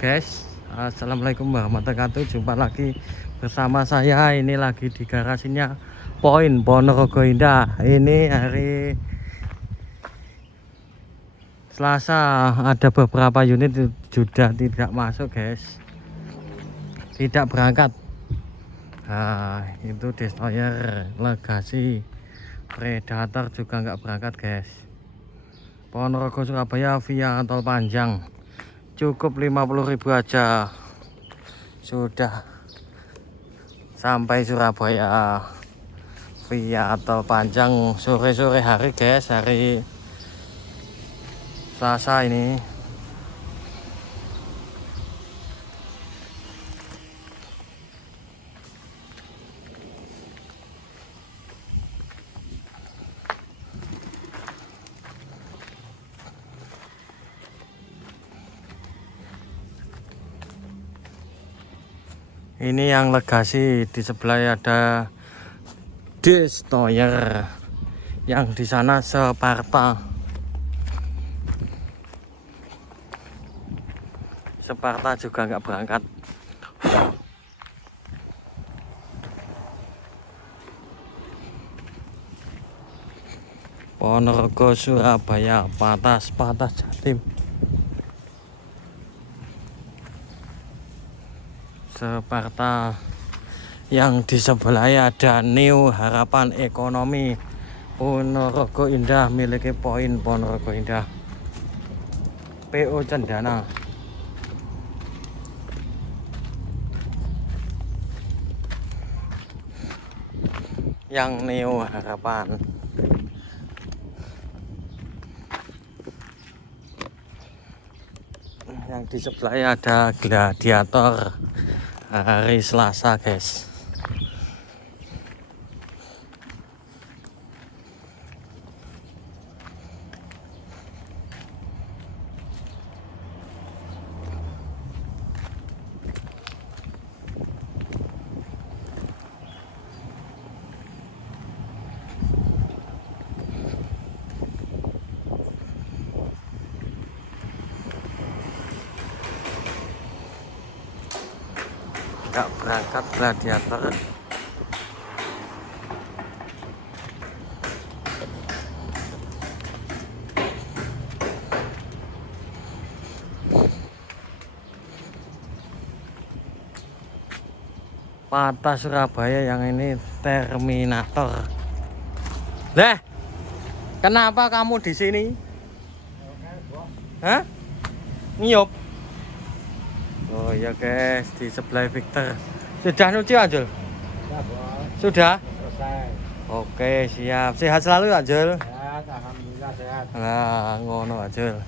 guys, assalamualaikum warahmatullahi wabarakatuh. Jumpa lagi bersama saya. Ini lagi di garasinya Poin Ponorogo Indah. Ini hari Selasa, ada beberapa unit sudah tidak masuk guys, tidak berangkat. Nah, itu Destroyer, Legacy, Predator juga nggak berangkat guys. Ponorogo Surabaya via tol panjang, cukup 50.000 aja sudah sampai Surabaya via tol panjang sore-sore hari guys, hari Selasa ini. Ini yang Legacy, di sebelah ada Destroyer, yang di sana Sparta. Sparta juga nggak berangkat. Ponorogo Surabaya, Patah Jatim. Sparta, yang di sebelah ada New Harapan Ekonomi Ponorogo Indah, milik Poin Ponorogo Indah, PO Cendana. Yang New Harapan, yang di sebelah ada Gladiator hari Selasa guys. Nggak berangkat Gladiator. Patah Surabaya, yang ini Terminator. Kenapa kamu di sini? Hah? Ngiyup. Oh iya guys, di sebelah Victor. Sudah nyuci Anjul? Sudah? Selesai. Oke, siap. Sehat selalu Anjul? Sehat, alhamdulillah sehat. Nah, ngono Anjul.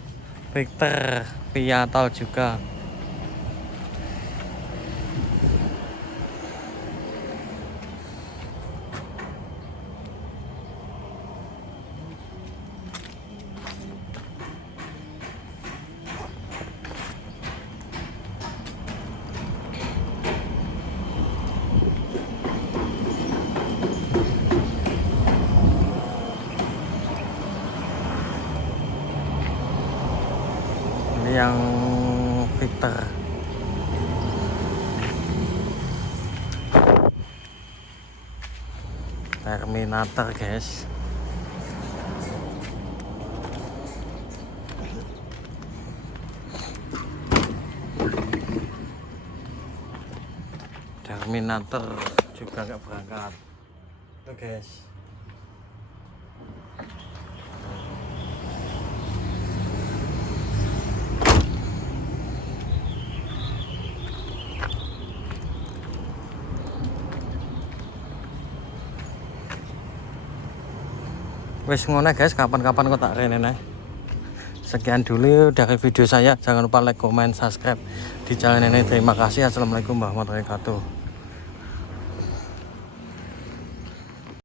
Victor via tol juga. Yang Victor, Terminator guys. Terminator juga nggak berangkat tuh guys. Wes ngono guys, kapan-kapan kok tak rene nih. Sekian dulu dari video saya. Jangan lupa like, comment, subscribe di channel ini. Terima kasih. Assalamualaikum warahmatullahi wabarakatuh.